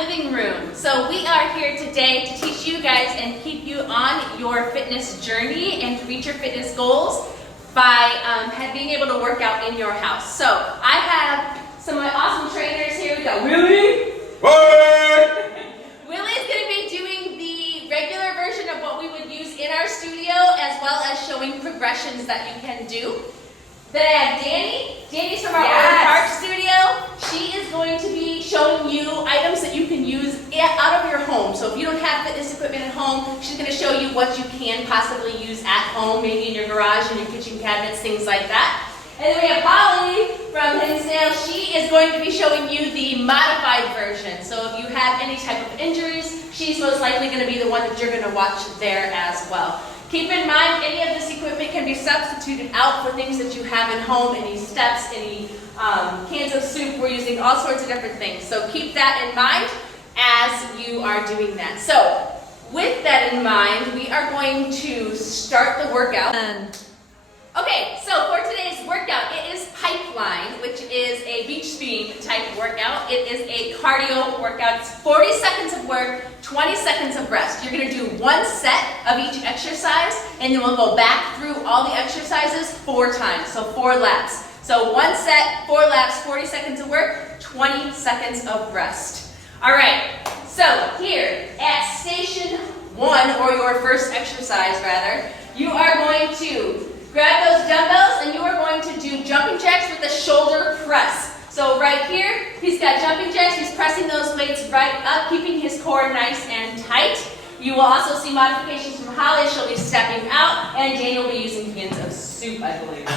living room. So we are here today to teach you guys and keep you on your fitness journey and to reach your fitness goals by being able to work out in your house. So I have some of my awesome trainers here. We got Willie. Willie's going to be doing the regular version of what we would use in our studio, as well as showing progressions that you can do. Then I have Danny. Danny's from our Owen Park studio. She is going to be showing you items that you can use out of your home. So if you don't have fitness equipment at home, she's going to show you what you can possibly use at home, maybe in your garage, in your kitchen cabinets, things like that. And then we have Holly from Hinsdale. She is going to be showing you the modified version. So if you have any type of injuries, she's most likely going to be the one that you're going to watch there as well. Keep in mind, any of this equipment can be substituted out for things that you have at home, any steps, any cans of soup. We're using all sorts of different things. So keep that in mind as you are doing that. So with that in mind, we are going to start the workout. Okay, so for today's workout, it is Pipeline, which is a beach swing type workout. It is a cardio workout. It's 40 seconds of work, 20 seconds of rest. You're going to do one set of each exercise, and then we'll go back through all the exercises 4 times, so 4 laps. So one set, 4 laps, 40 seconds of work, 20 seconds of rest. All right, so here at station 1, or your first exercise rather, you are going to grab those dumbbells and you are going to do jumping jacks with a shoulder press. So right here, he's got jumping jacks, he's pressing those weights right up, keeping his core nice and tight. You will also see modifications from Holly. She'll be stepping out, and Daniel will be using cans of soup, I believe.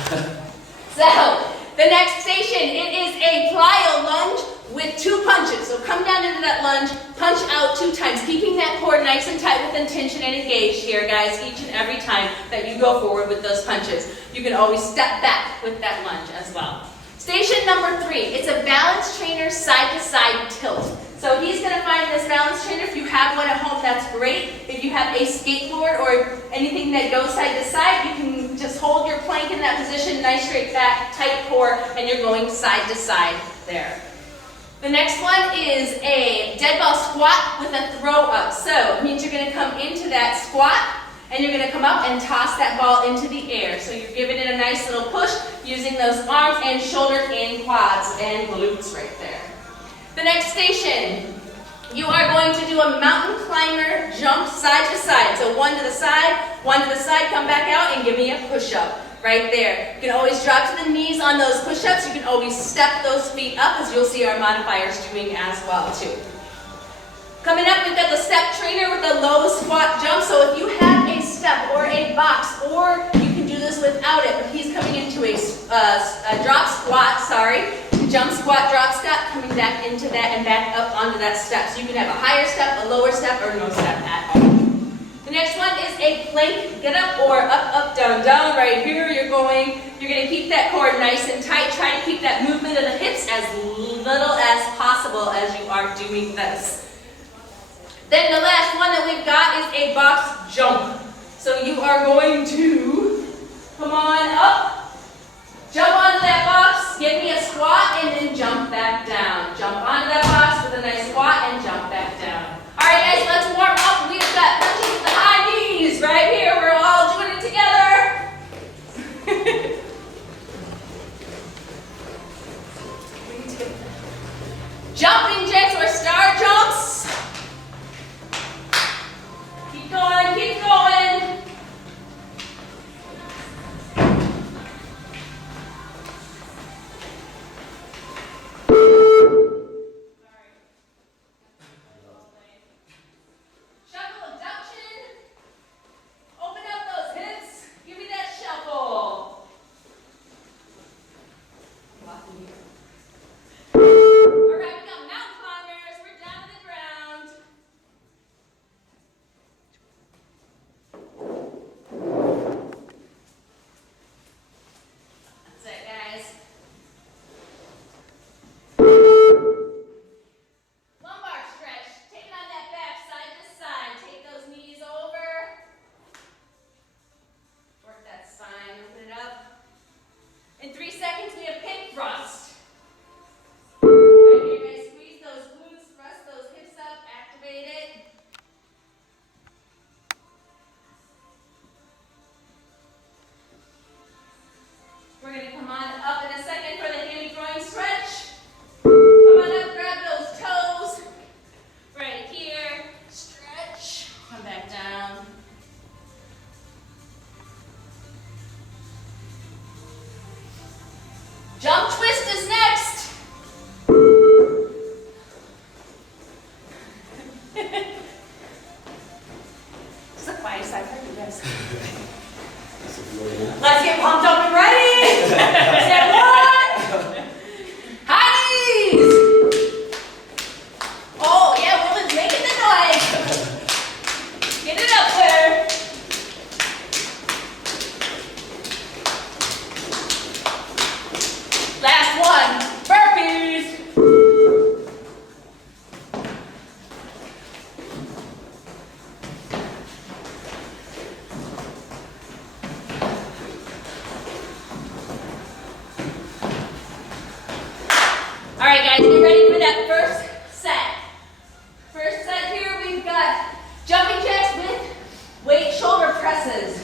So, the next station, it is a plyo lunge with 2 punches. So come down into that lunge, punch out 2 times, keeping that core nice and tight with intention and engaged here, guys, each and every time that you go forward with those punches. You can always step back with that lunge as well. Station number 3, it's a balance trainer side-to-side tilt. So he's going to find this balance trainer. If you have one at home, that's great. If you have a skateboard or anything that goes side to side, you can just hold your plank in that position, nice straight back, tight core, and you're going side to side there. The next one is a dead ball squat with a throw up. So it means you're going to come into that squat, and you're going to come up and toss that ball into the air. So you're giving it a nice little push using those arms and shoulders and quads and glutes right there. The next station, you are going to do a mountain climber jump side to side. So one to the side, come back out and give me a push-up right there. You can always drop to the knees on those push-ups. You can always step those feet up, as you'll see our modifiers doing as well too. Coming up, we've got the step trainer with the low squat jump. So if you have a step or a box, or you can do this without it, but he's coming into a drop squat, jump squat, drop squat, coming back into that and back up onto that step. So you can have a higher step, a lower step, or no step at all. The next one is a plank get up or up, up, down, down. Right here, you're going to keep that core nice and tight. Try to keep that movement of the hips as little as possible as you are doing this. Then the last one that we've got is a box jump. So you are going to come on up, jump onto that box, give me a squat, and then jump back down. Jump onto that box with a nice squat and jump back down. All right, guys, let's warm up. We've got punches with the high knees right here. We're all doing it together. Jumping jacks or star jumps. Keep going, keep going. In 3 seconds, we have pink thrust. All right, guys, get ready for that first set. First set here, we've got jumping jacks with weight shoulder presses.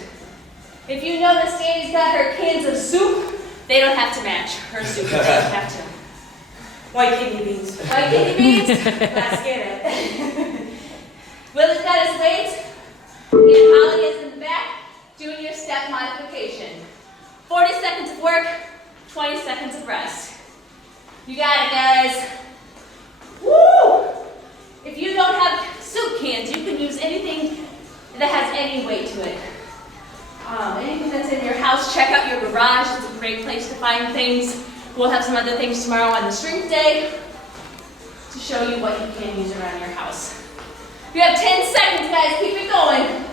If you notice, Danny's got her cans of soup. They don't have to match her soup. They have to. White kidney beans. White kidney beans. Let's get it. Will's got his weights. And Holly is in the back doing your step modification. 40 seconds of work, 20 seconds of rest. You got it, guys. Woo! If you don't have soup cans, you can use anything that has any weight to it. Anything that's in your house, check out your garage. It's a great place to find things. We'll have some other things tomorrow on the strength day to show you what you can use around your house. You have 10 seconds, guys. Keep it going.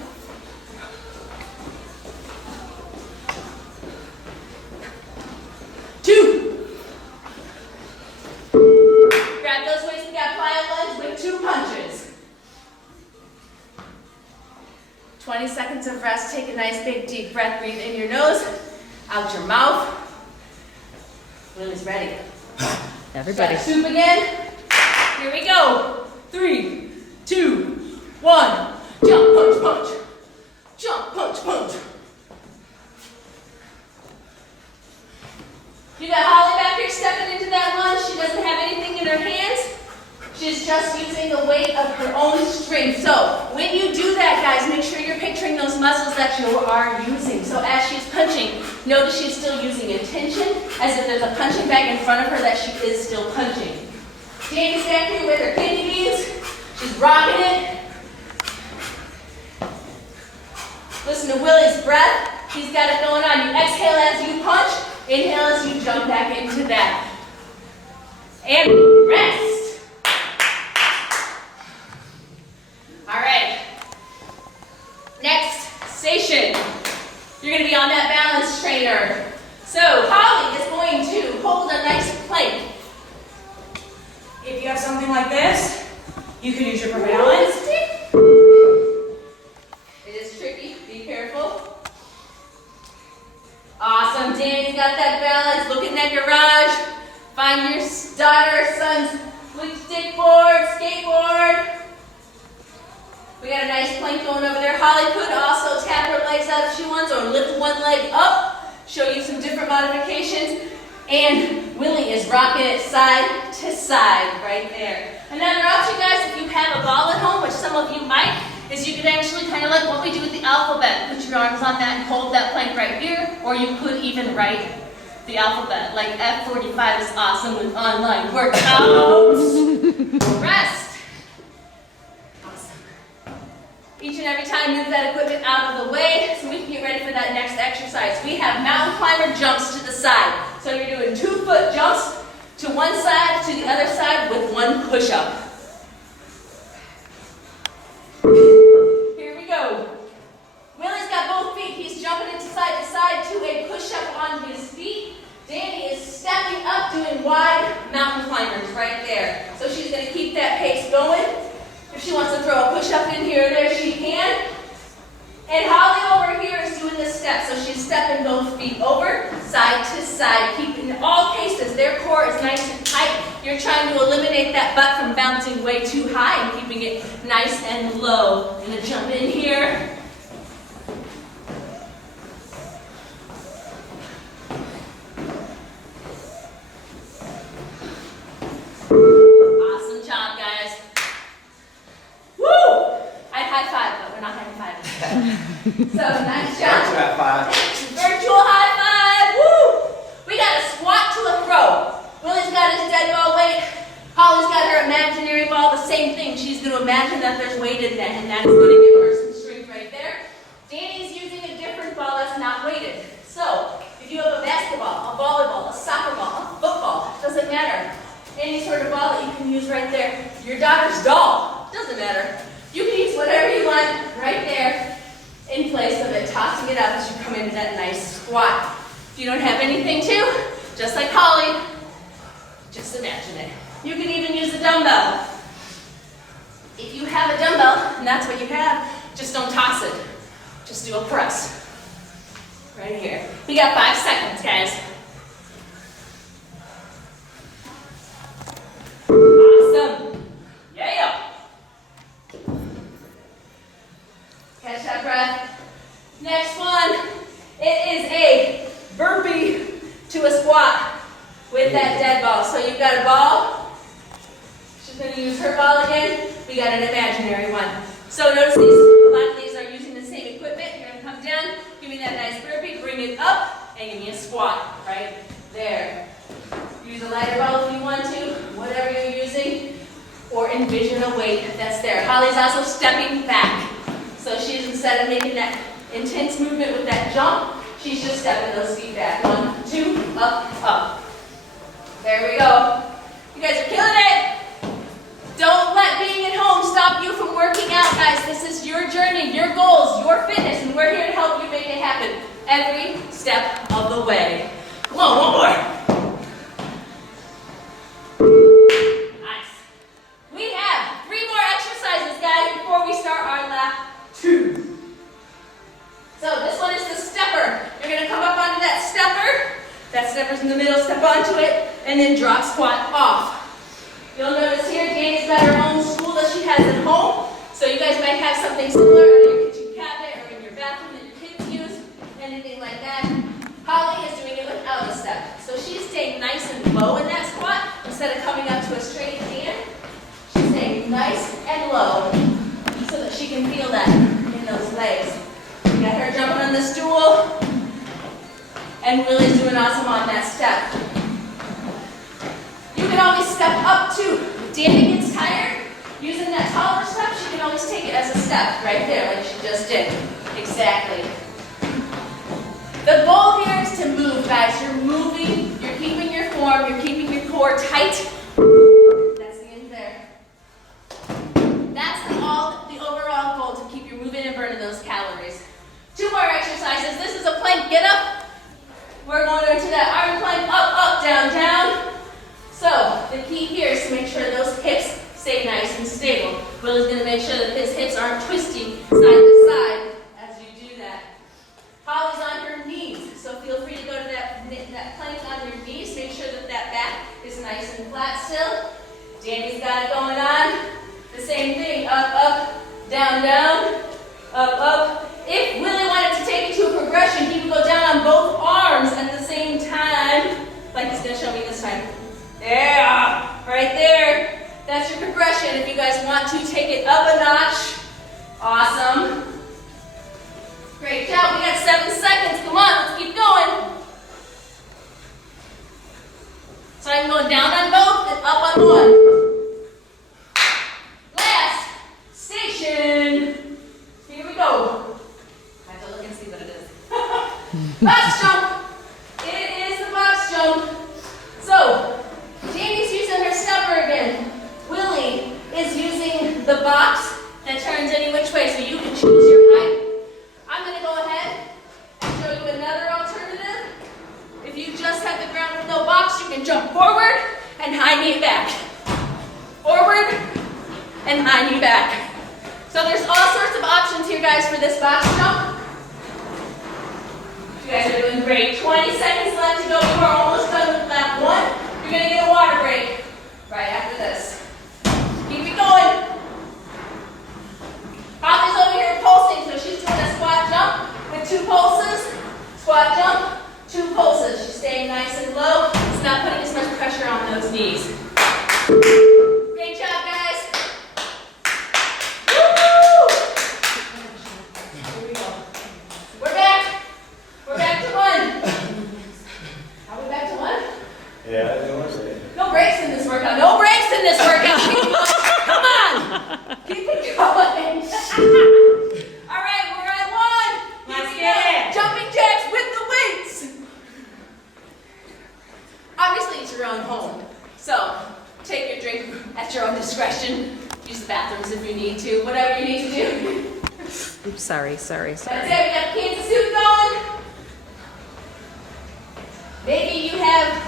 Grab those weights and got plyo lunge with 2 punches. 20 seconds of rest. Take a nice big deep breath. Breathe in your nose, out your mouth. Willie's ready. Everybody. Soup again. Here we go. 3, 2, 1. Jump, punch, punch. Jump, punch, punch. You got Holly back here stepping into that lunge. She doesn't have anything in her hands. She's just using the weight of her own strength. So when you do that, guys, make sure you're picturing those muscles that you are using. So as she's punching, notice she's still using intention, as if there's a punching bag in front of her that she is still punching. Jamie's back here with her kidney beans. She's rocking it. Listen to Willie's breath. He's got it going on. You exhale as you punch. Inhale as you jump back into that. And rest. All right. Next station. You're going to be on that balance trainer. So Holly is going to hold a nice plank. If you have something like this, you can use your for balance. It is tricky. Be careful. Awesome. Danny's got that balance. Look in that garage. Find your daughter or son's stick board, skateboard. We got a nice plank going over there. Holly could also tap her legs out if she wants, or lift one leg up. Show you some different modifications. And Willie is rocking it side to side right there. Another option, guys, if you have a ball at home, which some of you might, is you could actually kind of like what we do with the alphabet. Put your arms on that and hold that plank right here, or you could even write the alphabet. Like F45 is awesome with online workouts. Rest. Awesome. Each and every time, move that equipment out of the way so we can get ready for that next exercise. We have mountain climber jumps to the side. So you're doing 2-foot jumps to one side, to the other side with 1 push-up. Here we go. Willie's got both feet. He's jumping into side to side to a push-up on his feet. Danny is stepping up, doing wide mountain climbers right there. So she's going to keep that pace going. If she wants to throw a push-up in here or there, she can. And Holly over here is doing the step. So she's stepping both feet over, side to side, keeping in all cases their core is nice and tight. You're trying to eliminate that butt from bouncing way too high and keeping it nice and low. I'm going to jump in here. Awesome job, guys. Woo! I'd high five, but we're not high five. So nice job. Virtual high five. Virtual high five. Woo! We got a squat to a throw. Willie's got his dead ball weight. Holly's got her imaginary ball. The same thing. She's going to imagine that there's weight in that, and that's going to give her some strength right there. Danny's using a different ball that's not weighted. So if you have a basketball, a volleyball, a soccer ball, a football, doesn't matter. Any sort of ball that you can use right there. Your daughter's doll, doesn't matter. You can use whatever you want right there in place of it, tossing it up as you come into that nice squat. If you don't have anything to, just like Holly, just imagine it. You can even use a dumbbell. If you have a dumbbell, and that's what you have, just don't toss it. Just do a press. Right here. We got 5 seconds, guys. got a ball. She's gonna use her ball again. We got an imaginary one. So notice these, a lot of these are using the same equipment. You're gonna come down, give me that nice burpee, bring it up, and give me a squat right there. Use a lighter ball if you want to, whatever you're using, or envision a weight if that's there. Holly's also stepping back. So she's, instead of making that intense movement with that jump, she's just stepping those feet back. 1, 2, up, up. There we go. You guys are killing it. Don't let being at home stop you from working out, guys. This is your journey, your goals, your fitness, and we're here to help you make it happen every step of the way. Come on, one more. Nice. We have 3 more exercises, guys, before we start our lap 2. So this one is the stepper. You're going to come up onto that stepper. That stepper's in the middle, step onto it, and then drop squat off. You'll notice here, Danny's got her own stool that she has at home. So you guys might have something similar in your kitchen cabinet or in your bathroom that your kids use, anything like that. Holly is doing it without a step. So she's staying nice and low in that squat. Instead of coming up to a straight stand, she's staying nice and low so that she can feel that in those legs. You got her jumping on the stool, and Willie's doing awesome on that step. You can always step up too. If Danny gets tired, using that taller step, she can always take it as a step right there, like she just did. Exactly. The goal here is to move, guys. You're moving, you're keeping your form, you're keeping your core tight. That's the end there. That's the overall goal, to keep you moving and burning those calories. 2 more exercises. This is a plank get up. We're going into that arm plank, up, up, down, down. So the key here is to make sure those hips stay nice and stable. Will's going to make sure that his hips aren't twisting side to side as you do that. Holly's on her knees, so feel free to go to that plank on your knees. Make sure that that back is nice and flat still. Danny's got it going on. The same thing, up, up, down, down, up, up. If Willie wanted to take it to a progression, he would go down on both arms at the same time, like he's going to show me this time. Yeah, right there. That's your progression. If you guys want to take it up a notch, awesome. Great job. We got 7 seconds. Come on, let's keep going. So I'm going down on both and up on one. Last station. Here we go. I have to look and see what it is. Box jump. It is the box jump. So, Danny's using her stepper again. Willie is using the box that turns any which way, so you can choose your height. I'm going to go ahead and show you another alternative. If you just have the ground with no box, you can jump forward and high knee back. Forward and high knee back. So there's all sorts of options here, guys, for this box jump. You guys are doing great. 20 seconds left to go. You are almost done with lap 1. You're going to get a water break right after this. Keep it going. Holly's over here pulsing, so she's doing a squat jump with 2 pulses. Squat jump, 2 pulses. She's staying nice and low. It's not putting as much pressure on those knees. Great job, guys. Woo! Here we go. We're back. We're back to 1. Are we back to 1? Yeah, no worries. No breaks in this workout. No breaks in this workout. Come on. Keep it going. All right, we're at 1. Let's Here we get go. it. Jumping jacks with the weights. Obviously, it's your own home. So take your drink at your own discretion. Use the bathrooms if you need to. Whatever you need to do. Oops, sorry. That's it. We got the Kansas suit going. Maybe you have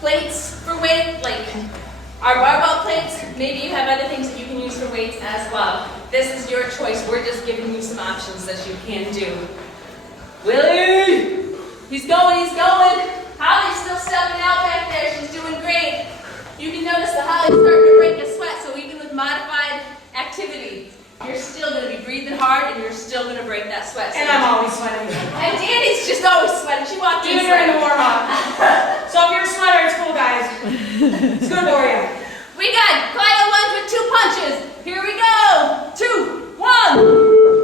plates for weight, like our barbell plates. Maybe you have other things that you can use for weights as well. This is your choice. We're just giving you some options that you can do. Willie! He's going, he's going. Holly's still stepping out back there. She's doing great. You can notice that Holly's starting to break a sweat, so even with modified activity, you're still going to be breathing hard and you're still going to break that sweat. And I'm always sweating. And Danny's just always sweating. She walked in Even during the warm-up. So if you're a sweater, it's cool, guys. It's good for you. We got final ones with 2 punches. Here we go. 2, 1.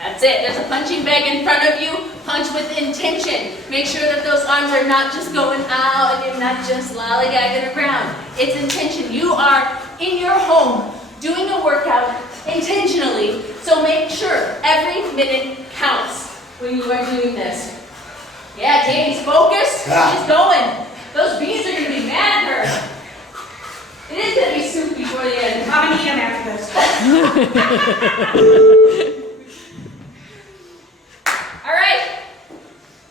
That's it. There's a punching bag in front of you. Punch with intention. Make sure that those arms are not just going out and you're not just lollygagging around. It's intention. You are in your home doing a workout intentionally. So make sure every minute counts when you are doing this. Yeah, Danny's focused. She's going. Those beans are going to be mad at her. It is going to be soup before the end. I'm gonna eat them after this. All right,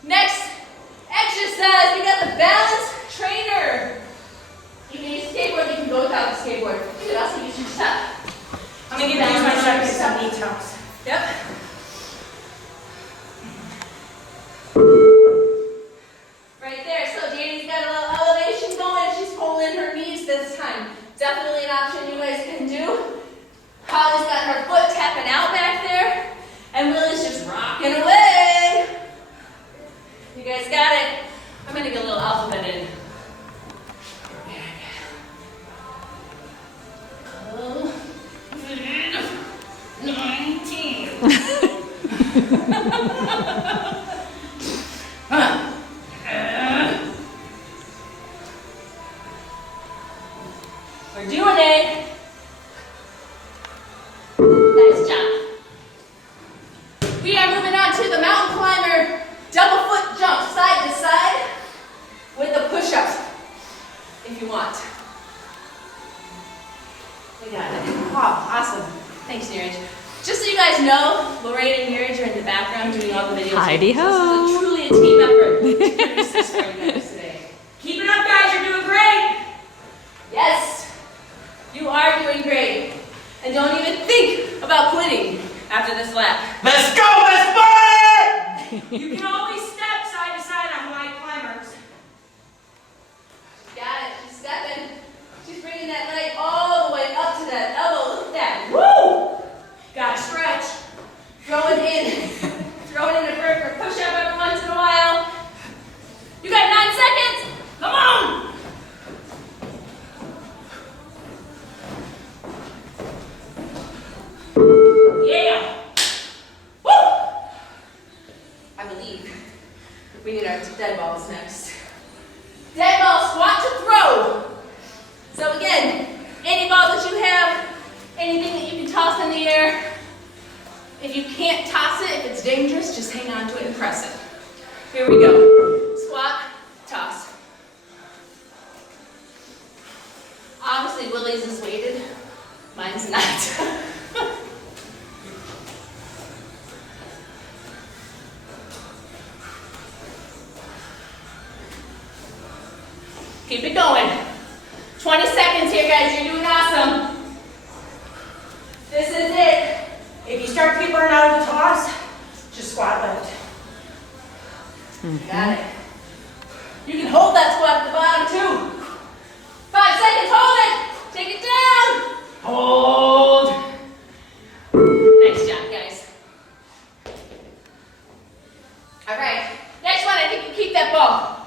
next exercise, we got the balance trainer. You can use a skateboard, you can go without the skateboard. You can also use your stuff. I'm gonna use my stuff to some knee toes. Yep. Right there, so Danny's got a little elevation going. She's pulling her knees this time. Definitely an option you guys can do. Holly's got her foot tapping out back there. And Willie's just rocking away. You guys got it. I'm gonna get a little alphabet in. Oh, 19. We're doing it. Nice job. We are moving on to the mountain climber double foot jump side to side with the push-ups, if you want. We got it. Wow, awesome. Thanks, Neeraj. Just so you guys know, Lorraine and Neeraj are in the background doing all the videos. Heidi-ho. This is truly a team effort to produce this for you guys today. Keep it up, guys. You're doing great. Yes, you are doing great. And don't even think about quitting after this lap. Let's go, Miss Bird! You can always step side to side on high climbers. Got it. She's stepping. She's bringing that leg all the way up to that elbow. Look at that. Woo! Got to stretch. Throw it in. Throw it in a burger. Push up every once in a while. You got 9 seconds. Come on. Yeah. Woo! I believe we need our dead balls next. Dead ball squat to throw. So again, any ball that you have, anything that you can toss in the air. If you can't toss it, if it's dangerous, just hang on to it and press it. Here we go. Squat, toss. Obviously, Willie's is weighted. Mine's not. Keep it going. 20 seconds here, guys. You're doing awesome. This is it. If you start to get burned out of the toss, just squat lift. Got it. You can hold that squat at the bottom too. 5 seconds, hold it. Take it down. Hold. Nice job, guys. All right. Next one, I think you keep that ball.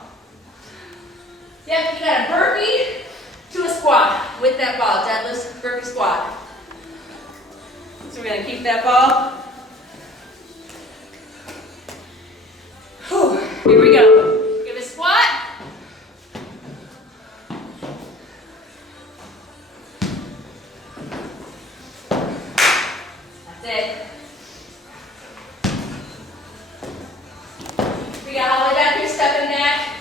Yep, you got a burpee to a squat with that ball. Deadlift, burpee, squat. So we're gonna keep that ball. Whew. Here we go. Give it a squat. That's it. We got all the way back here, stepping back.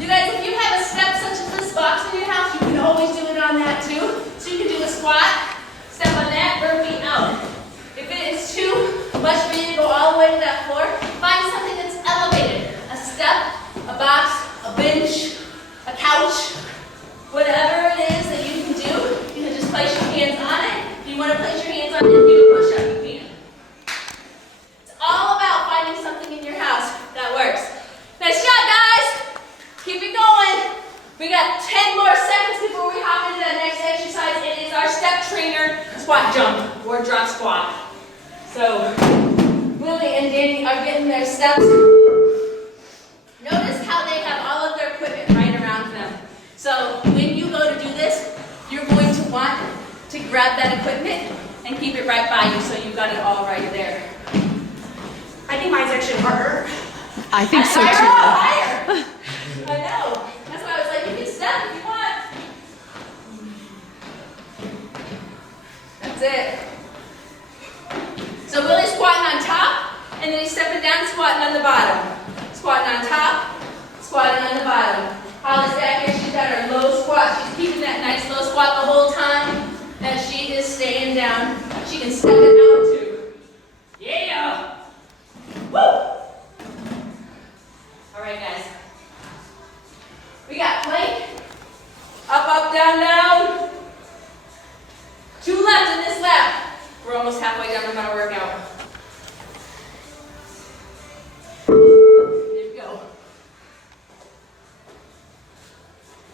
You guys, if you have a step such as this box in your house, you can always do it on that too. So you can do a squat, step on that, burpee out. If it is too much for you to go all the way to that floor, find something that's elevated. A step, a box, a bench, a couch, whatever it is that you can do. You can just place your hands on it. If you want to place your hands on it and do a push-up, you can. It's all about finding something in your house that works. Nice job, guys. Keep it going. We got 10 more seconds before we hop into that next exercise. It is our step trainer. trainer squat jump or drop squat. So Lily and Danny are getting their steps. Notice how they have all of their equipment right around them. So when you go to do this, you're going to want to grab that equipment and keep it right by you so you've got it all right there. I think mine's actually harder. I think so Higher too. up, higher. I know. That's why I was like, you can step if you want. That's it. So Willie's squatting on top, and then he's stepping down, squatting on the bottom. Squatting on top, squatting on the bottom. Holly's back here, she's got her low squat. She's keeping that nice low squat the whole time as she is staying down. She can step it out too. Yeah! Woo! All right, guys. We got plank. Up, up, down, down. 2 left in this lap. We're almost halfway done with our workout. There we go.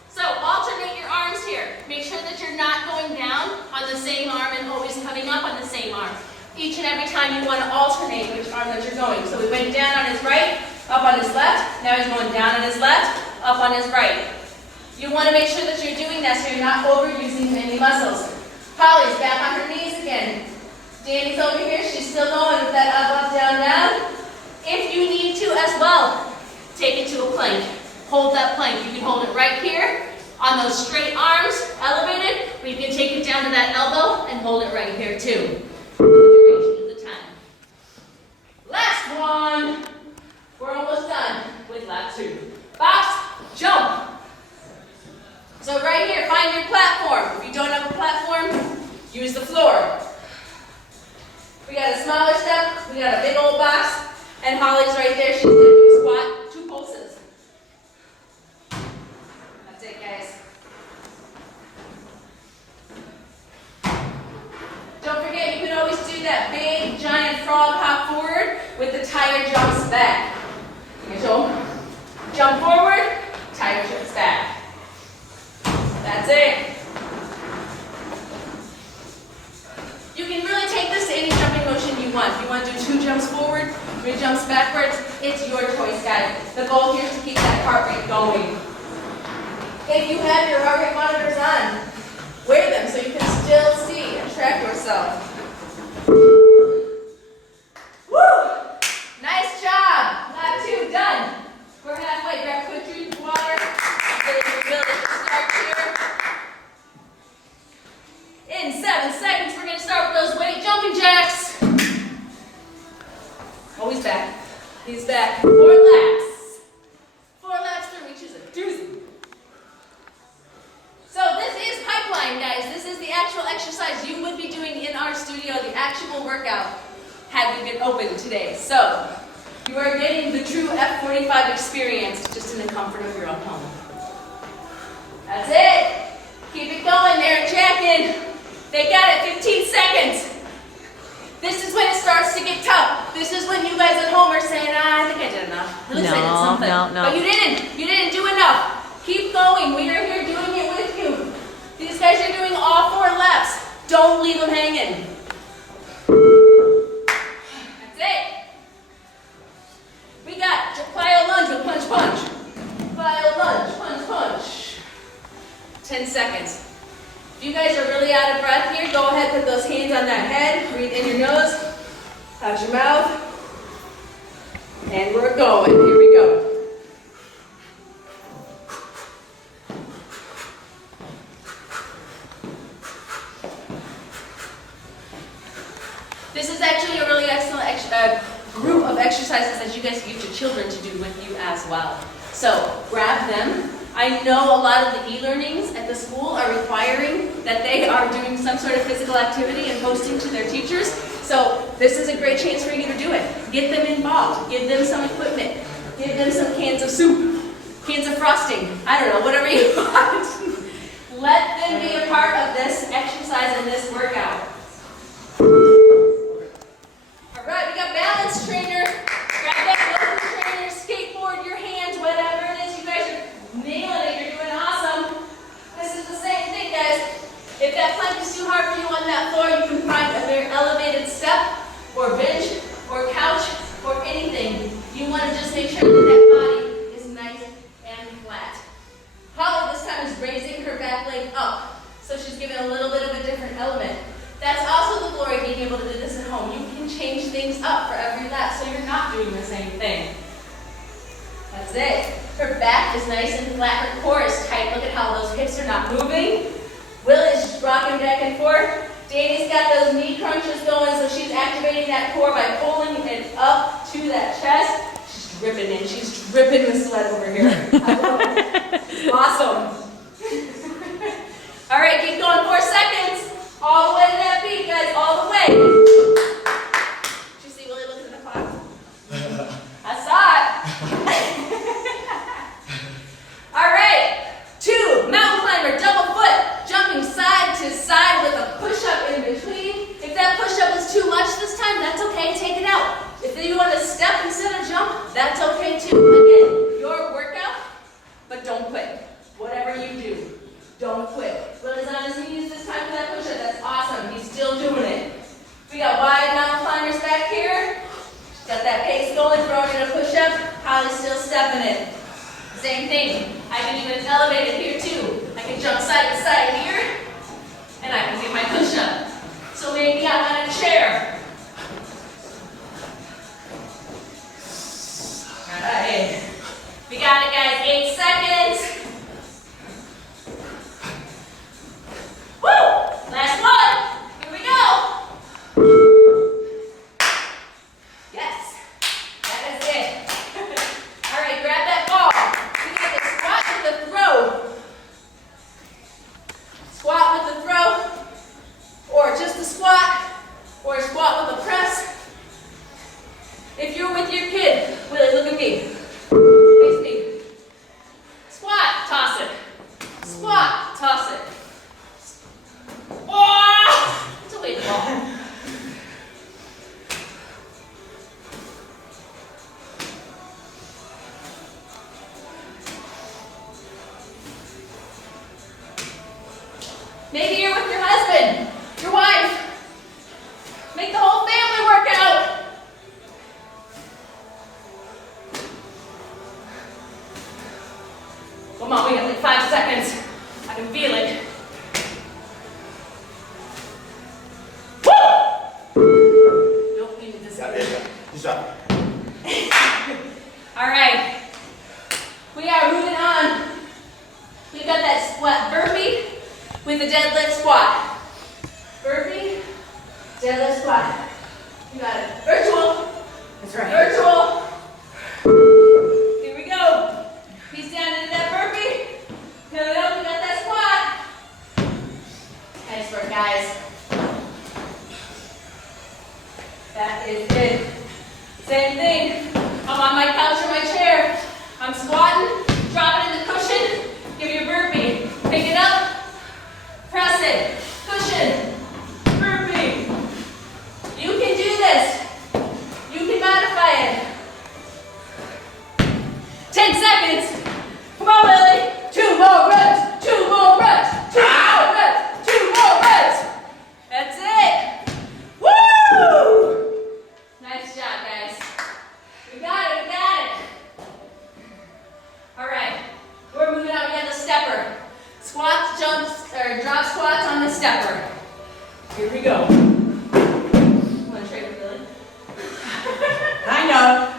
So alternate your arms here. Make sure that you're not going down on the same arm and always coming up on the same arm. Each and every time you want to alternate which arm that you're going. So we went down on his right, up on his left. Now he's going down on his left, up on his right. You want to make sure that you're doing that so you're not overusing any muscles. Holly's back on her knees again. Danny's over here. She's still going with that up, up, down, down. If you need to as well, take it to a plank. Hold that plank. You can hold it right here on those straight arms, elevated, or you can take it down to that elbow and hold it right here too. For the duration of the time. Last one. We're almost done with lap 2. Box, jump. So right here, find your platform. If you don't have a platform, use the floor. We got a smaller step, we got a big old box, and Holly's right there. She's going to do a squat, 2 pulses. That's it, guys. Don't forget, you can always do that big, giant frog hop forward with the tire jumps back. So, jump forward, tire jumps back. That's it. You can really take this to any jumping motion you want. If you want to do 2 jumps forward, 3 jumps backwards, it's your choice, guys. The goal here is to keep that heart rate going. If you have your heart rate monitors on, wear them so you can still see and track yourself. Woo! Nice job. Lap 2 done. We're halfway. Grab a quick drink of water. Get your ability to start here. In 7 seconds, we're going to start with those weight jumping jacks. Oh, he's back. He's back. 4 laps. 4 laps through, which is a doozy. So this is pipeline, guys. This is the actual exercise you would be doing in our studio, the actual workout, had we been open today. So you are getting the true F45 experience just in the comfort of your own home. That's it. Keep it going there, jacking. They got it, 15 seconds. This is when it starts to get tough. This is when you guys at home are saying, I think I did enough. At least I did something. No. But you didn't. You didn't do enough. Keep going. We are here doing it with you. These guys are doing all 4 laps. Don't leave them hanging. That's it. We got plyo lunge with punch, punch. Plyo lunge, punch, punch. 10 seconds. If you guys are really out of breath here, go ahead, put those hands on that head, breathe in your nose, out your mouth, and we're going. Here we go. This is actually a really excellent group of exercises that you guys can get your children to do with you as well. So grab them. I know a lot of the e-learnings at the school are requiring that they are doing some sort of physical activity and posting to their teachers. So this is a great chance for you to do it. Get them involved. Give them some equipment. Give them some cans of soup, cans of frosting. I don't know, whatever you want. Let them be a part of this exercise and this workout. All right, we got balance trainer. Grab that motion trainer, skateboard, your hands, whatever it is. You guys are nailing it. You're doing awesome. This is the same thing, guys. If that plank is too hard for you on that doing the same thing. That's it. Her back is nice and flat. Her core is tight. Look at how those hips are not moving. Will is just rocking back and forth. Danny's got those knee crunches going, so she's activating that core by pulling it up to that chest. She's dripping in. She's dripping with sweat over here. I love it. Awesome. All right, keep going. 4 seconds. All the way to that beat, guys. All the way. Did you see Willie looking at the clock? I saw it. All right. 2, mountain climber, double foot, jumping side to side with a push-up in between. If that push-up is too much this time, that's okay. Take it out. If you want to step instead of jump, that's okay too. Again, your workout, but don't quit. Whatever you do, don't quit. Willie's on his knees this time for that push-up. That's awesome. He's still doing it. We got wide mountain climbers back here. Got that pace going, throwing in a push-up. Holly's still stepping it. Same thing. I can even elevate it here too. I can jump side to side here, and I can do my push-up. So maybe I'm on a chair. All right. We got it, guys. 8 seconds. Woo! Last one. Here we go. Yes. That is it. All right, grab that ball. We got the squat with the throw. Squat with the throw, or just a squat, or a squat with a press. If you're with your kid, Willie, look at me. Face me. Squat, toss it. Squat, toss it. Oh! It's a weight ball. Maybe you're with your husband, your wife. Make the whole family work out. Come on, we got like 5 seconds. I can feel it. Woo! Don't need to disappear. All right. We are moving on. We got that squat burpee with a deadlift squat. Burpee, deadlift squat. You got it. Virtual. That's right. Virtual. Here we go. He's down into that burpee. Coming up, we got that squat. Nice work, guys. That is it. Same thing. I'm on my couch or my chair. I'm squatting, drop it in the cushion, give you a burpee. Pick it up, press it, cushion, burpee. You can do this. You can modify it. 10 seconds. Come on, Willie. 2 more reps, 2 more reps, 2 more reps, 2 more reps. That's it. Woo! Nice job, guys. We got it, we got it. All right, we're moving on. We have the stepper. Squats, jumps, or drop squats on the stepper. Here we go. Want to trade with Billy? I know.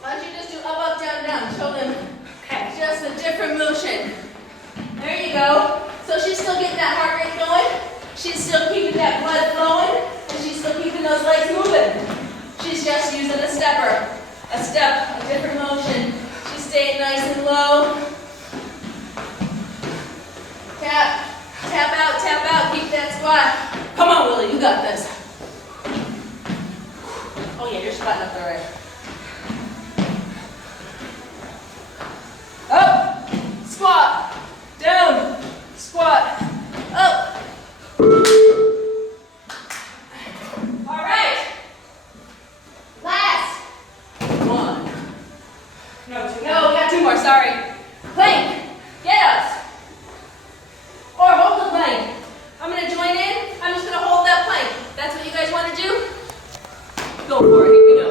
Why don't you just do up, up, down, down? Show them just a different motion. There you go. So she's still getting that heart rate going. She's still keeping that blood flowing. And she's still keeping those legs moving. She's just using a stepper. A step, a different motion. She's staying nice and low. Tap, tap out, keep that squat. Come on, Willie, you got this. Oh yeah, you're squatting up there, right? Up, squat, down, squat, up. All right. Last one. No, we got 2 more, sorry. Plank, get us. Or hold the plank. I'm gonna join in. I'm just gonna hold that plank. That's what you guys wanna do? Go for it, here we go.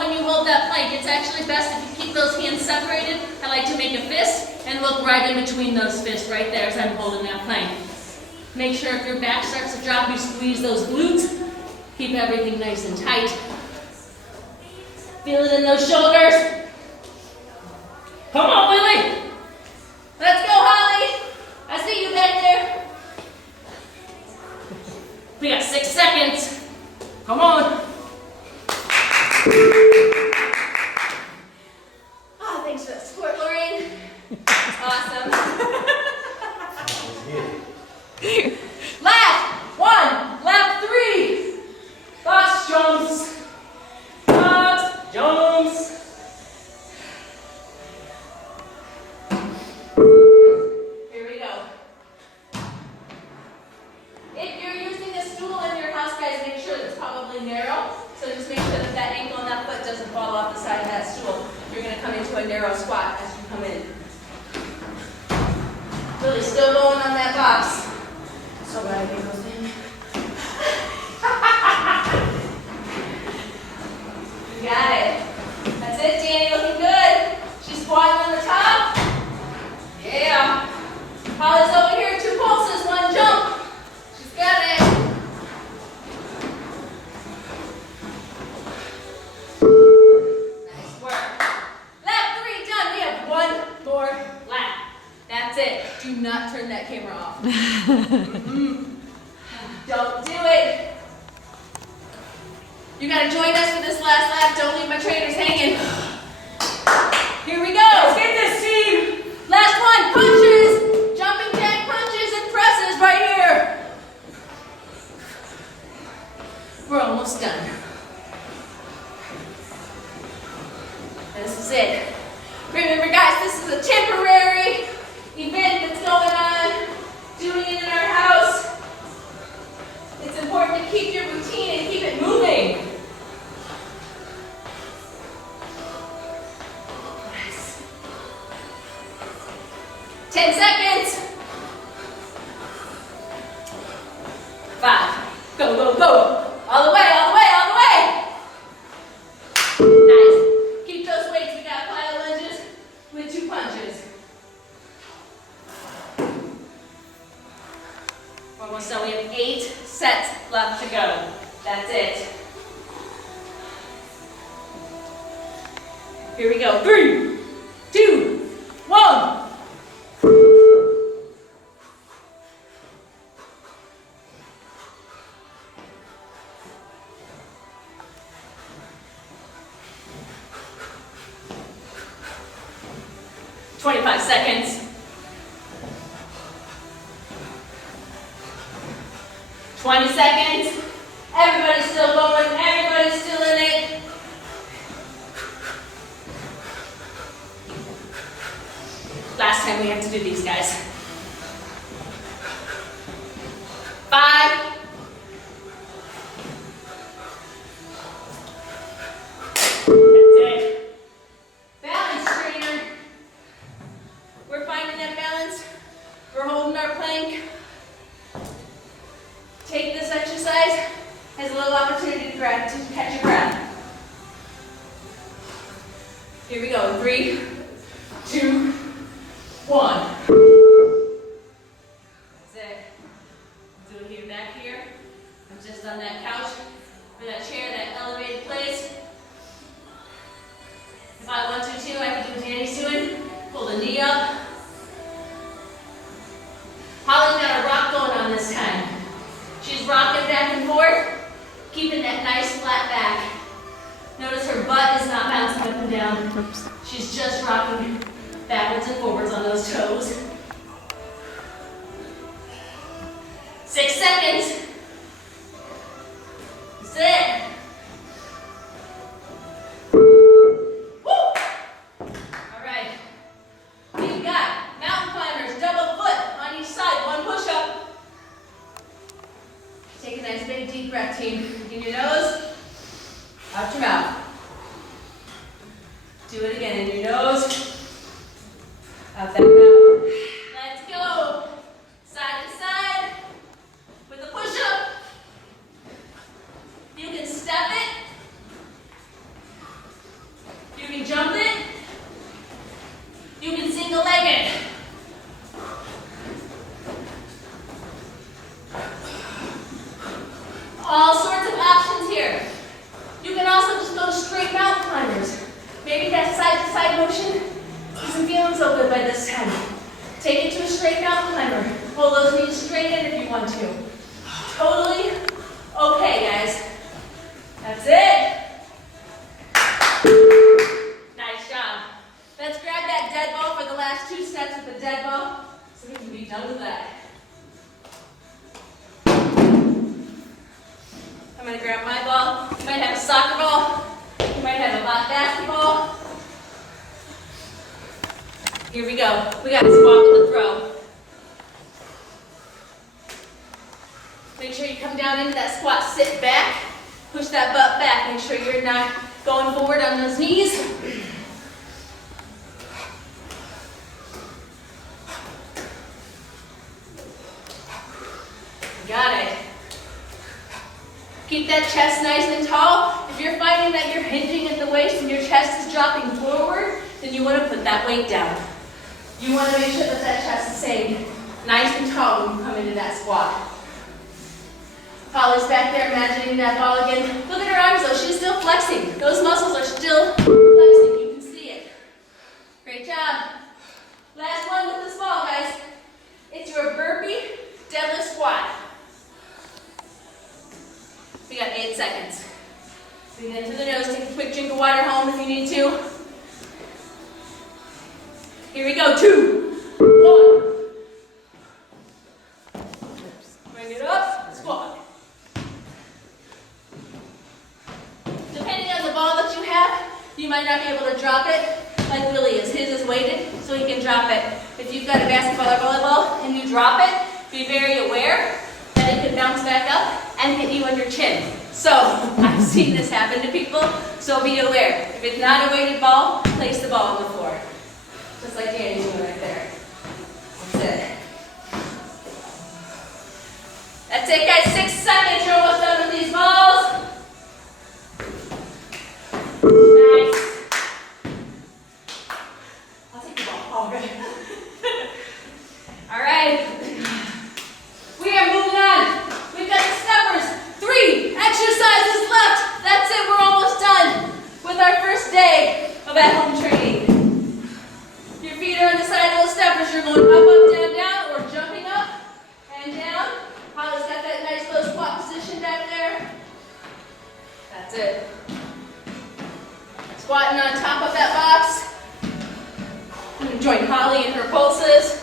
when you hold that plank, it's actually best if you keep those hands separated. I like to make a fist and look right in between those fists right there as I'm holding that plank. Make sure if your back starts to drop, you squeeze those glutes. Keep everything nice and tight. Feel it in those shoulders. Come on, Willie. Let's go, Holly. I see you back there. We got 6 seconds. Come on. Oh, thanks for that support, Lorraine. Awesome. Lap 1, lap 3. Box jumps. Box jumps. Here we go. If you're using a stool in your house, guys, make sure it's probably narrow. So just make sure that that ankle and that foot doesn't fall off the side of that stool. You're going to come into a narrow squat as you come in. Really still going on that box. So glad I gave those in. You got it. That's it, Danny, looking good. She's squatting on the top. Yeah. Holly's over here, 2 pulses, 1 jump. She's got it. Nice work. Lap 3 done. We have 1 more lap. That's it. Do not turn that camera off. Don't do it. You gotta join us for this last lap. Don't leave my trainers hanging. Here we go. Let's get this, team. Last one. Punches. Jumping jack punches and presses right here. We're almost done. This is it. Remember, guys, this is a temporary event that's going on. Doing it in our house. It's important to keep your routine and keep it moving. Nice. 10 seconds. 5. Go, go, go. All the way, all the way, all the way. Nice. Keep those weights. We got plyo lunges with 2 punches. Almost done. We have 8 sets left to go. That's it. Here we go. 3, 2, 1. 25 seconds. 20 seconds. Everybody's still going. Everybody's still in it. Last time we have to do these, guys. 5. 4. That's it. Balance trainer. We're finding that balance. We're holding our plank. Take this exercise as a little opportunity to catch your breath. Here we go. 3, 2, 1. That's it. Do it here, back here. I'm just on that couch, or that chair, that elevated place. If I want to too, I can do what Danny's doing. Pull the knee up. Holly's got a rock going on this time. She's rocking back and forth, keeping that nice flat back. Notice her butt is not bouncing up and down. Oops. She's just rocking backwards and forwards on those toes. 6 seconds. That's it. Woo! All right. We've got mountain climbers, double foot on each side, 1 push-up. Take a nice big deep breath, team. In your nose, out your mouth. Do it again, in your nose, out that mouth. Let's go. Side to side with a push-up. You can step it Maybe that side to side motion isn't feeling so good by this time. Take it to a straight mountain climber. Pull those knees straight in if you want to. Totally okay, guys. That's it. Nice job. Let's grab that dead ball for the last 2 sets with the dead ball so we can be done with that. I'm going to grab my ball. You might have a soccer ball. You might have a basketball. Here we go. We got to squat with the throw. Make sure you come down into that squat, sit back, push that butt back. Make sure you're not going forward on those knees. Got it. Keep that chest nice and tall. If you're finding that you're hinging at the waist and your chest is dropping forward, then you want to put that weight down. You want to make sure that that chest is staying nice and tall when you come into that squat. Holly's back there imagining that ball again. Look at her arms though, she's still flexing. Those muscles are still flexing, you can see it. Great job. Last one with this ball, guys. It's your burpee deadlift squat. We got 8 seconds. Breathe in through the nose, take a quick drink of water home if you need to. Here we go, 2, 1. Bring it up, squat. Depending on the ball that you have, you might not be able to drop it like Willie is. His is weighted, so he can drop it. If you've got a basketball or volleyball and you drop it, be very aware that it could bounce back up and hit you on your chin. So, I've seen this happen to people, so be aware. If it's not a weighted ball, place the ball on the floor. Just like Danny's doing right there. That's it. That's it, guys. 6 seconds. You're almost done with these balls. Nice. I'll take the ball. Oh, good. All right. We are moving on. We've got the steppers. 3 exercises left. That's it. We're almost done with our first day of at-home training. Your feet are on the side of those steppers. You're going up, up, down, down, or jumping up and down. Holly's got that nice low squat position back there. That's it. Squatting on top of that box. You can join Holly in her pulses.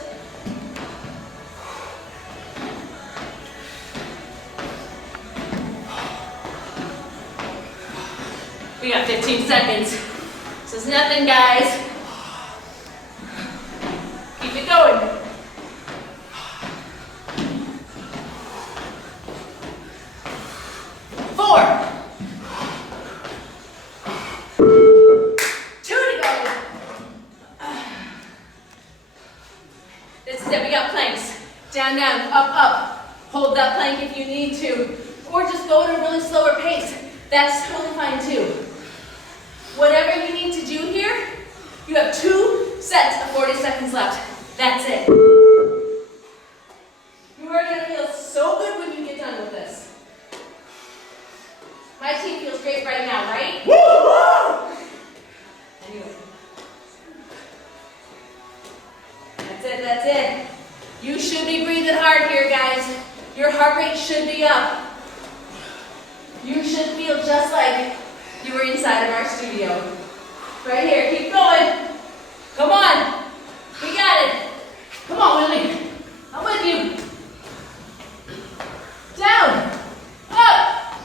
We got 15 seconds. This is nothing, guys. Keep it going. 4. 2 to go. This is it. We got planks. Down, down, up, up. Hold that plank if you need to. Or just go at a really slower pace. That's totally fine too. Whatever you need to do here, you have 2 sets of 40 seconds left. That's it. You are going to feel so good when you get done with this. My team feels great right now, right? Woo! Anyway. That's it, that's it. You should be breathing hard here, guys. Your heart rate should be up. You should feel just like you were inside of our studio. Right here, keep going. Come on. We got it. Come on, Willie. I'm with you. Down. Up.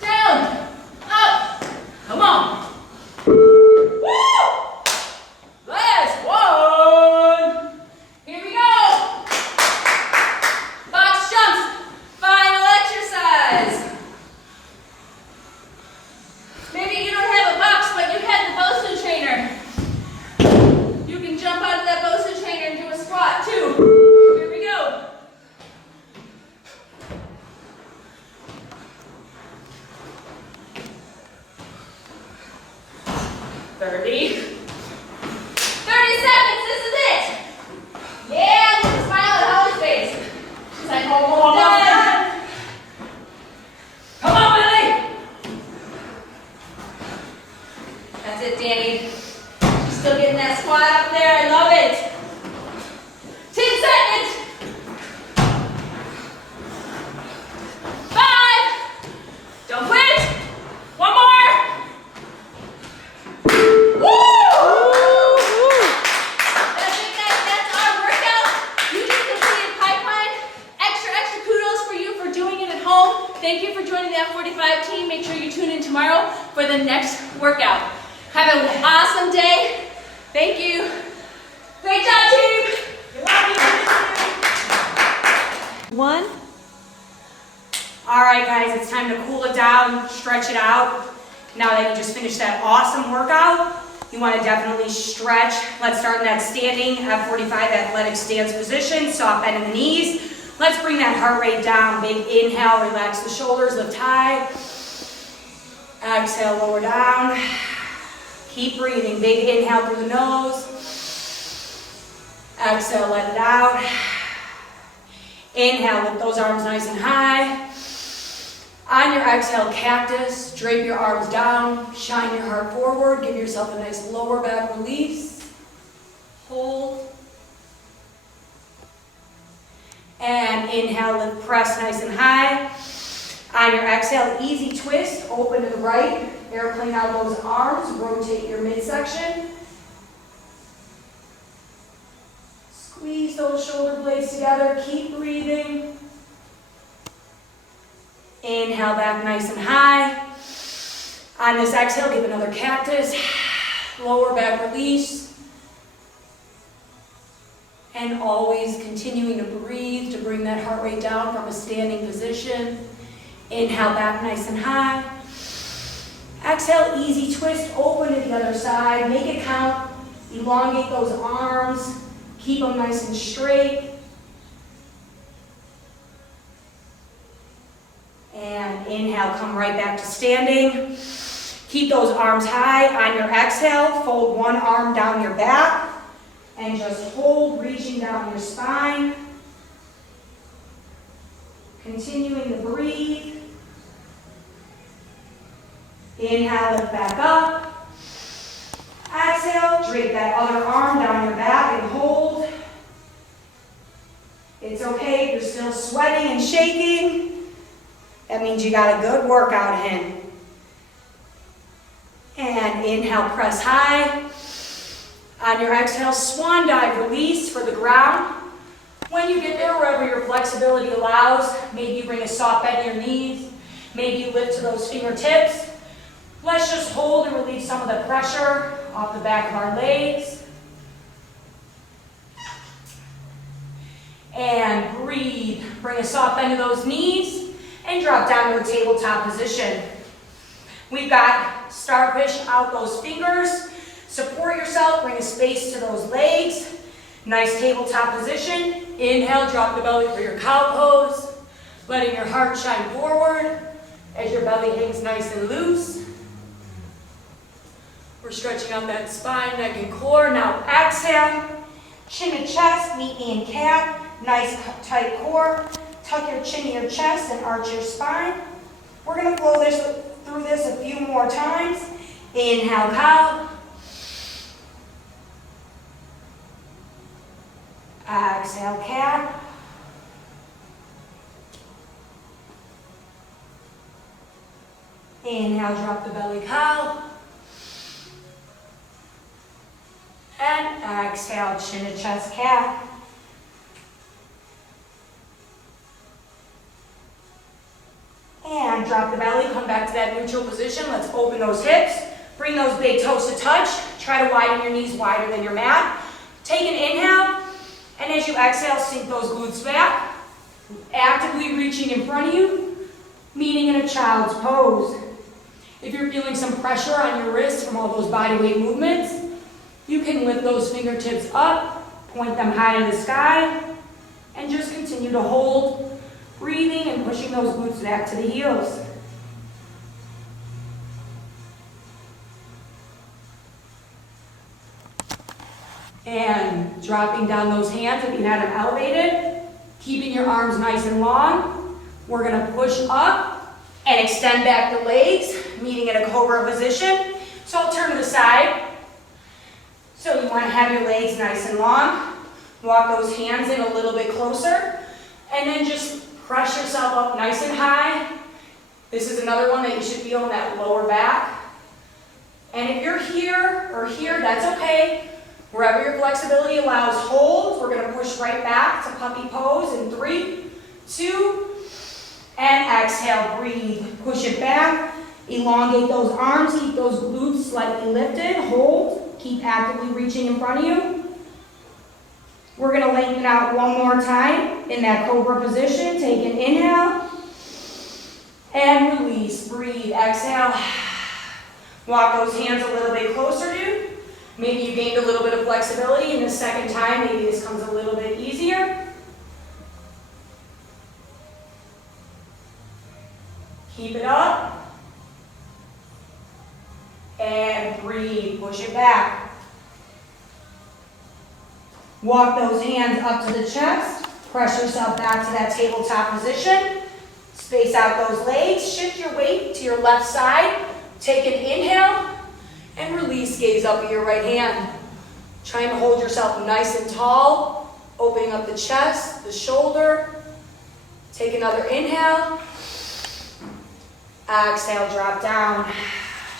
Down. Up. Come on. Woo! Last one. Here we go. Box jumps. Final exercise. Maybe you don't have a box, but you had the BOSU trainer. You can jump out of that BOSU trainer and do a squat too. Here we go. 30 seconds, this is it. Yeah, look at the smile on Holly's face. She's like, oh, done. Come on, Willie. That's it, Danny. Still getting that squat up there. I love it. 10 seconds. 5. Don't quit. One more. Woo! That's it, guys. That's our workout. You just completed pipeline. Extra kudos for you for doing it at home. Thank you for joining the F45 team. Make sure you tune in tomorrow for the next workout. Have an awesome day. Thank you. Great job, team. You love you. 1. All right, guys, it's time to cool it down, stretch it out. Now that you just finished that awesome workout, you want to definitely stretch. Let's start in that standing F45 athletic stance position, soft bend in the knees. Let's bring that heart rate down. Big inhale, relax the shoulders, lift high. Exhale, lower down. Keep breathing. Big inhale through the nose. Exhale, let it out. Inhale, lift those arms nice and high. On your exhale, cactus, drape your arms down, shine your heart forward, give yourself a nice lower back release. Hold. And inhale, lift, press nice and high. On your exhale, easy twist, open to the right, airplane out those arms, rotate your midsection. Squeeze those shoulder blades together, keep breathing. Inhale back nice and high. On this exhale, give another cactus. Lower back release. And always continuing to breathe to bring that heart rate down from a standing position. Inhale back nice and high. Exhale, easy twist, open to the other side. Make it count. Elongate those arms. Keep them nice and straight. And inhale, come right back to standing. Keep those arms high. On your exhale, fold one arm down your back and just hold, reaching down your spine. Continuing to breathe. Inhale, lift back up. Exhale, drape that other arm down your back and hold. It's okay if you're still sweating and shaking. That means you got a good workout in. And inhale, press high. On your exhale, swan dive, release for the ground. When you get there, wherever your flexibility allows, maybe you bring a soft bend in your knees. Maybe you lift to those fingertips. Let's just hold and relieve some of the pressure off the back of our legs. And breathe. Bring a soft bend to those knees. And drop down to a tabletop position. We've got starfish out those fingers. Support yourself, bring a space to those legs. Nice tabletop position. Inhale, drop the belly for your cow pose. Letting your heart shine forward as your belly hangs nice and loose. We're stretching out that spine, neck, and core. Now exhale, chin to chest, meet me in cat. Nice tight core. Tuck your chin to your chest and arch your spine. We're going to flow through this a few more times. Inhale, cow. Exhale, cat. Inhale, drop the belly, cow. And exhale, chin to chest, cat. And drop the belly, come back to that neutral position. Let's open those hips. Bring those big toes to touch. Try to widen your knees wider than your mat. Take an inhale, and as you exhale, sink those glutes back. Actively reaching in front of you, meeting in a child's pose. If you're feeling some pressure on your wrists from all those body weight movements, you can lift those fingertips up, point them high in the sky, and just continue to hold. Breathing and pushing those glutes back to the heels. And dropping down those hands if you had them elevated. Keeping your arms nice and long. We're going to push up and extend back the legs, meeting in a cobra position. So I'll turn to the side. So you want to have your legs nice and long. Walk those hands in a little bit closer. And then just press yourself up nice and high. This is another one that you should feel in that lower back. And if you're here or here, that's okay. Wherever your flexibility allows, hold. We're going to push right back to puppy pose in 3, 2, and exhale, breathe. Push it back. Elongate those arms. Keep those glutes slightly lifted. Hold. Keep actively reaching in front of you. We're going to lengthen out one more time in that cobra position. Take an inhale. And release. Breathe. Exhale. Walk those hands a little bit closer, dude. Maybe you gained a little bit of flexibility in the second time. Maybe this comes a little bit easier. Keep it up. And breathe. Push it back. Walk those hands up to the chest. Press yourself back to that tabletop position. Space out those legs. Shift your weight to your left side. Take an inhale and release. Gaze up at your right hand. Trying to hold yourself nice and tall. Opening up the chest, the shoulder. Take another inhale. Exhale, drop down.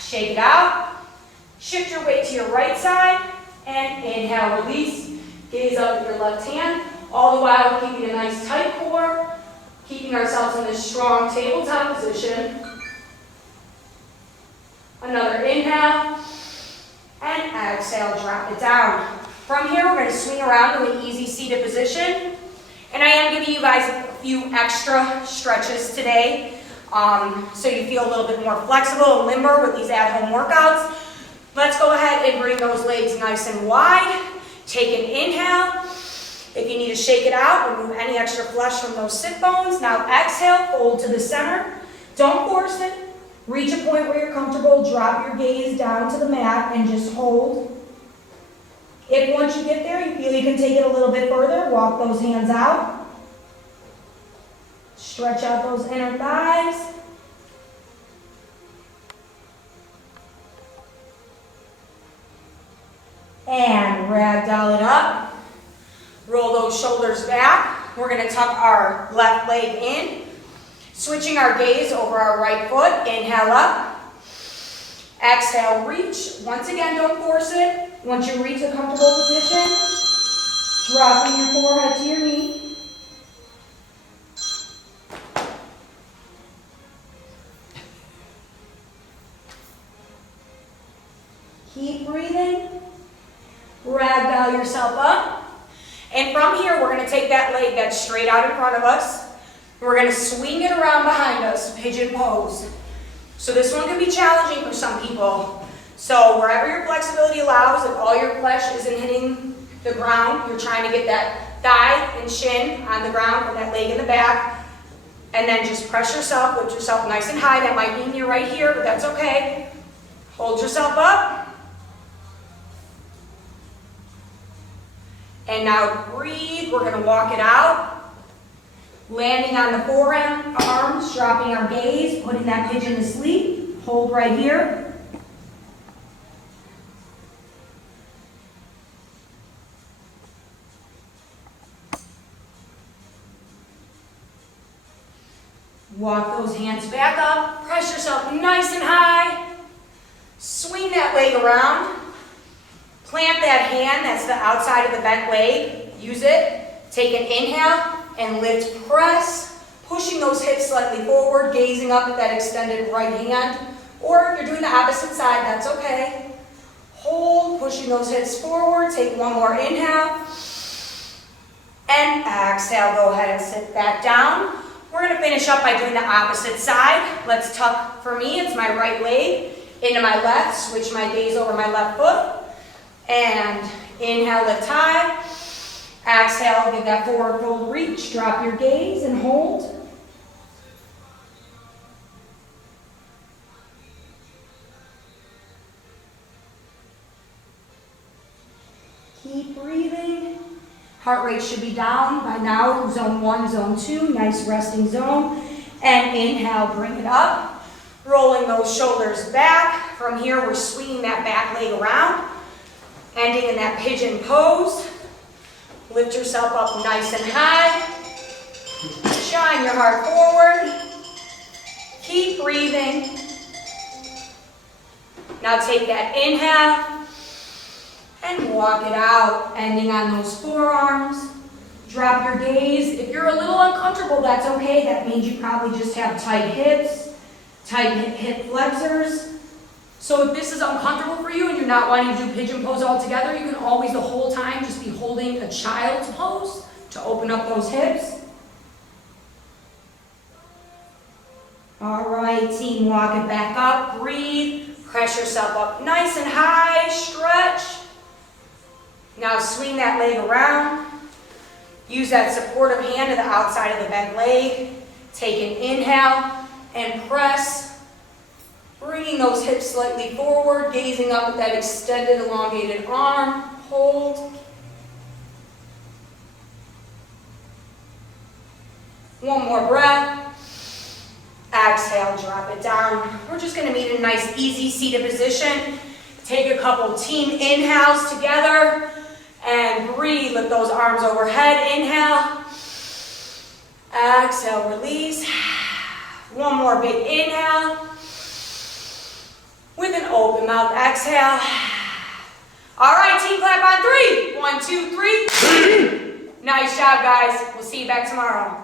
Shake it out. Shift your weight to your right side. And inhale, release. Gaze up at your left hand. All the while keeping a nice tight core. Keeping ourselves in this strong tabletop position. Another inhale, and exhale, drop it down. From here, we're going to swing around to an easy seated position. And I am giving you guys a few extra stretches today, so you feel a little bit more flexible and limber with these at-home workouts. Let's go ahead and bring those legs nice and wide. Take an inhale. If you need to shake it out, remove any extra flesh from those sit bones. Now exhale, fold to the center. Don't force it. Reach a point where you're comfortable, drop your gaze down to the mat and just hold. If once you get there, you feel you can take it a little bit further, walk those hands out. Stretch out those inner thighs. And ragdoll it up. Roll those shoulders back. We're going to tuck our left leg in. Switching our gaze over our right foot, inhale up. Exhale, reach. Once again, don't force it. Once you reach a comfortable position, dropping your forehead to your knee. Keep breathing. Ragdoll yourself up. And from here, we're going to take that leg that's straight out in front of us. We're going to swing it around behind us, pigeon pose. So this one can be challenging for some people. So wherever your flexibility allows, if all your flesh isn't hitting the ground, you're trying to get that thigh and shin on the ground or that leg in the back. And then just press yourself, lift yourself nice and high. That might mean you're right here, but that's okay. Hold yourself up. And now breathe. We're going to walk it out. Landing on the forearms, dropping our gaze, putting that pigeon to sleep. Hold right here. Walk those hands back up. Press yourself nice and high. Swing that leg around. Plant that hand, that's the outside of the bent leg. Use it. Take an inhale. And lift, press, pushing those hips slightly forward, gazing up at that extended right hand. Or if you're doing the opposite side, that's okay. Hold, pushing those hips forward. Take one more inhale. And exhale, go ahead and sit back down. We're going to finish up by doing the opposite side. Let's tuck, for me, it's my right leg into my left. Switch my gaze over my left foot. And inhale, lift high. Exhale, give that forward fold reach. Drop your gaze and hold. Keep breathing. Heart rate should be down by now. Zone 1, zone 2, nice resting zone. And inhale, bring it up. Rolling those shoulders back. From here, we're swinging that back leg around. Ending in that pigeon pose. Lift yourself up nice and high. Shine your heart forward. Keep breathing. Now take that inhale and walk it out, ending on those forearms. Drop your gaze. If you're a little uncomfortable, that's okay. That means you probably just have tight hips, tight hip flexors. So if this is uncomfortable for you and you're not wanting to do pigeon pose altogether, you can always the whole time just be holding a child's pose to open up those hips. All right, team, walk it back up, breathe, press yourself up nice and high, stretch. Now swing that leg around. Use that supportive hand to the outside of the bent leg. Take an inhale and press. Bringing those hips slightly forward, gazing up at that extended, elongated arm. Hold. One more breath. Exhale, drop it down. We're just going to meet in a nice, easy seated position. Take a couple team inhales together and breathe. Lift those arms overhead. Inhale. Exhale, release. One more big inhale. With an open mouth exhale. All right, team, clap on 3. 1, 2, 3. Nice job, guys. We'll see you back tomorrow.